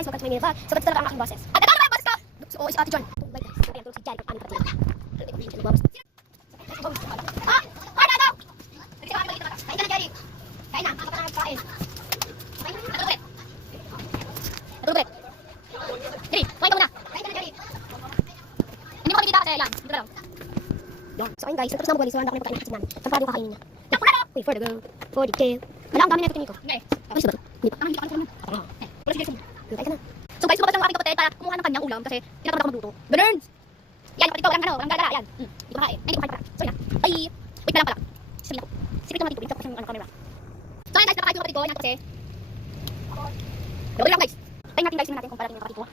guys, welcome to my vlog. So, ganito talaga ang aking boses. At ito naman ang boses ko! So, si Ate John. Bye guys. Ayan, tulog si Jari, ang aming kapatid. Ah! Ano, ano? Kain ka na, Jari. Kain na, kapag na kain. Kain na, natulog ulit. Natulog ulit. Jari, kumain ka muna. Kain ka na, Jari. Hindi mo kami kita kasi, yan, dito lang. Yan. So, ayun guys, tapos na magwalis, wala na ako na pagkain ng kapatid namin. Saan pa rin kakainin niya? Naku na! Wait, for the go. For the kill. Wala, ang dami na ito nito. Hindi. Ano siya ba ito? Hindi pa. Hindi pa kami naman. Wala siya. Kain ka na. So guys, lumabas lang ang aking kapatid para kumuha ng kanyang ulam kasi tinatamad ako magluto. Burns! Yan, kapatid ko, walang gagala, yan. Hindi ko makain. Ay, hindi ko makain pala. Sorry na. Ay, wait na lang pala. Sorry ako. Secret naman dito, dito kasi yung camera. So ayun guys, napakain ko kapatid ko, yan kasi. Dawali lang guys. Tayo natin guys, natin kung parating yung kapatid ko.